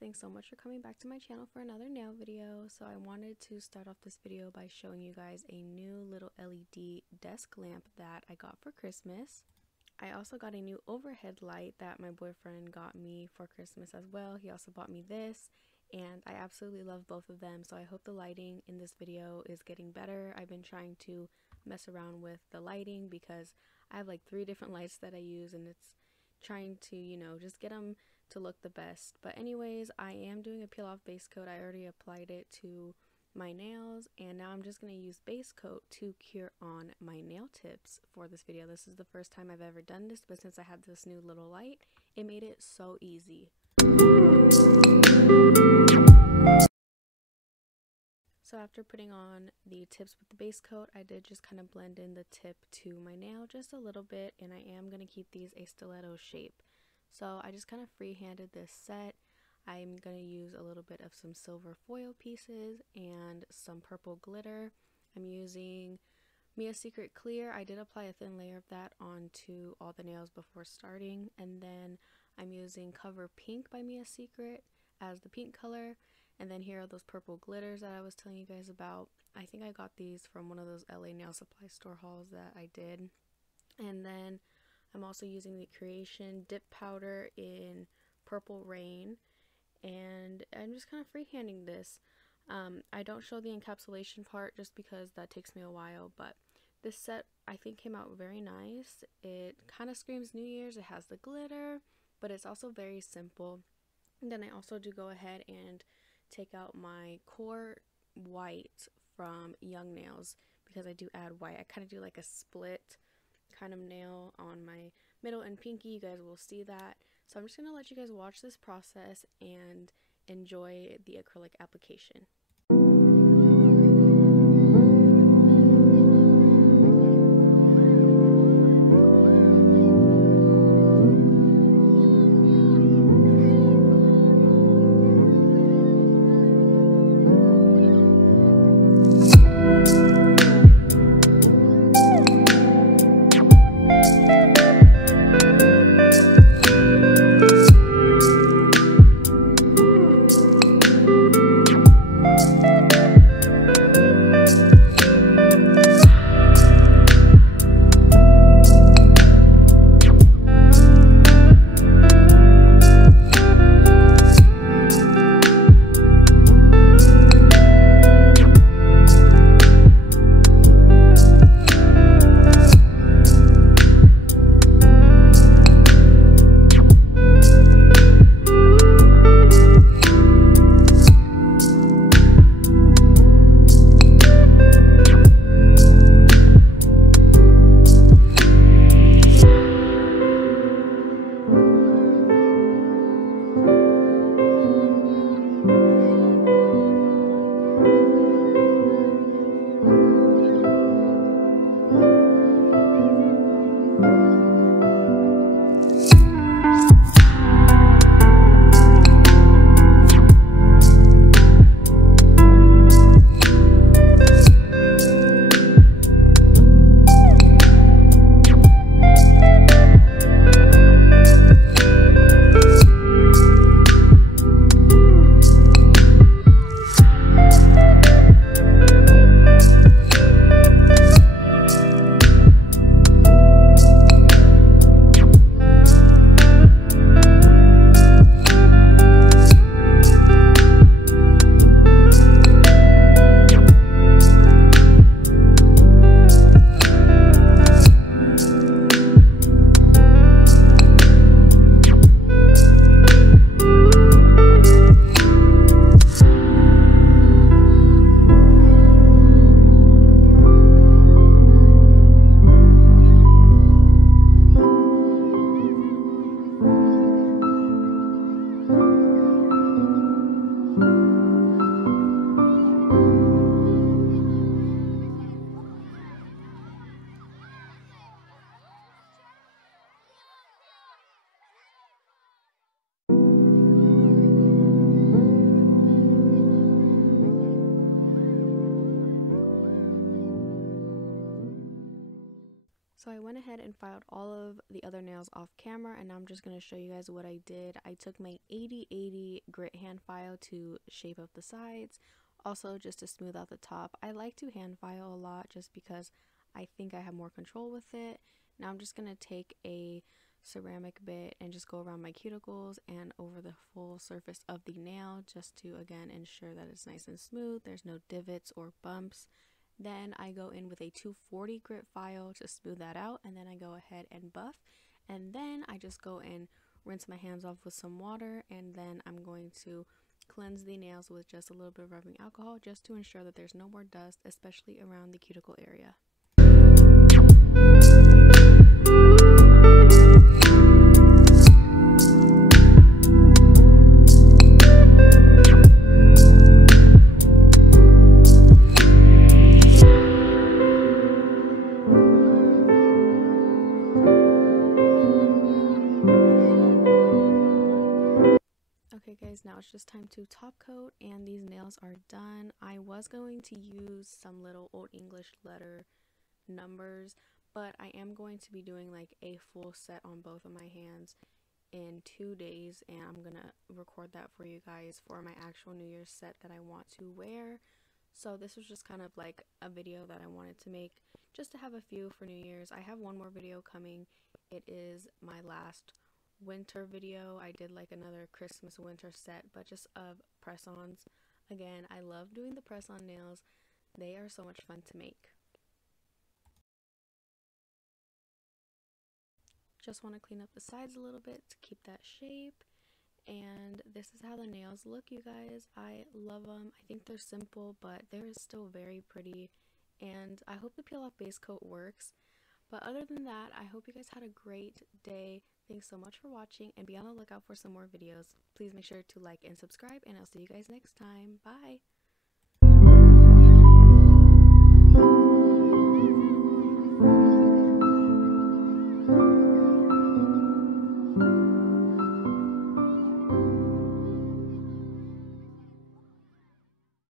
thanks so much for coming back to my channel for another nail video. So I wanted to start off this video by showing you guys a new little LED desk lamp that I got for Christmas. I also got a new overhead light that my boyfriend got me for Christmas as well. He also bought me this, and I absolutely love both of them, so I hope the lighting in this video is getting better. I've been trying to mess around with the lighting because I have like 3 different lights that I use, and it's trying to, just get them to look the best. But anyways, I am doing a peel off base coat. I already applied it to my nails, and now I'm just going to use base coat to cure on my nail tips for this video. This is the first time I've ever done this, but since I had this new little light, it made it so easy. So after putting on the tips with the base coat, I did just kind of blend in the tip to my nail just a little bit, and I am going to keep these a stiletto shape. So I just kind of free-handed this set. I'm going to use a little bit of some silver foil pieces and some purple glitter. I'm using Mia Secret Clear. I did apply a thin layer of that onto all the nails before starting, and then I'm using Cover Pink by Mia Secret as the pink color. And then here are those purple glitters that I was telling you guys about. I think I got these from one of those LA nail supply store hauls that I did. And then I'm also using the Creation dip powder in Purple Rain, and I'm just kind of freehanding this. I don't show the encapsulation part just because that takes me a while, but this set I think came out very nice. It kind of screams New Year's. It has the glitter, but it's also very simple. And then I also do go ahead and take out my core white from Young Nails because I do add white. I kind of do like a split kind of nail on my middle and pinky. You guys will see that. So I'm just going to let you guys watch this process and enjoy the acrylic application. So I went ahead and filed all of the other nails off camera, and I'm just going to show you guys what I did. I took my 80/80 grit hand file to shape up the sides, also just to smooth out the top. I like to hand file a lot just because I think I have more control with it. Now I'm just going to take a ceramic bit and just go around my cuticles and over the full surface of the nail, just to again ensure that it's nice and smooth, there's no divots or bumps. Then I go in with a 240 grit file to smooth that out, and then I go ahead and buff, and then I just go and rinse my hands off with some water, and then I'm going to cleanse the nails with just a little bit of rubbing alcohol just to ensure that there's no more dust, especially around the cuticle area. Okay guys, now it's just time to top coat, and these nails are done. I was going to use some little Old English letter numbers, but I am going to be doing like a full set on both of my hands in 2 days, and I'm gonna record that for you guys for my actual New Year's set that I want to wear. So this was just kind of like a video that I wanted to make just to have a few for New Year's. I have one more video coming. It is my last winter video. I did like another Christmas winter set, but just of press-ons. Again, I love doing the press-on nails. They are so much fun to make. Just want to clean up the sides a little bit to keep that shape. And this is how the nails look, you guys. I love them. I think they're simple, but they're still very pretty, and I hope the peel off base coat works. But other than that, I hope you guys had a great day. Thanks so much for watching, and be on the lookout for some more videos. Please make sure to like and subscribe, and I'll see you guys next time. Bye!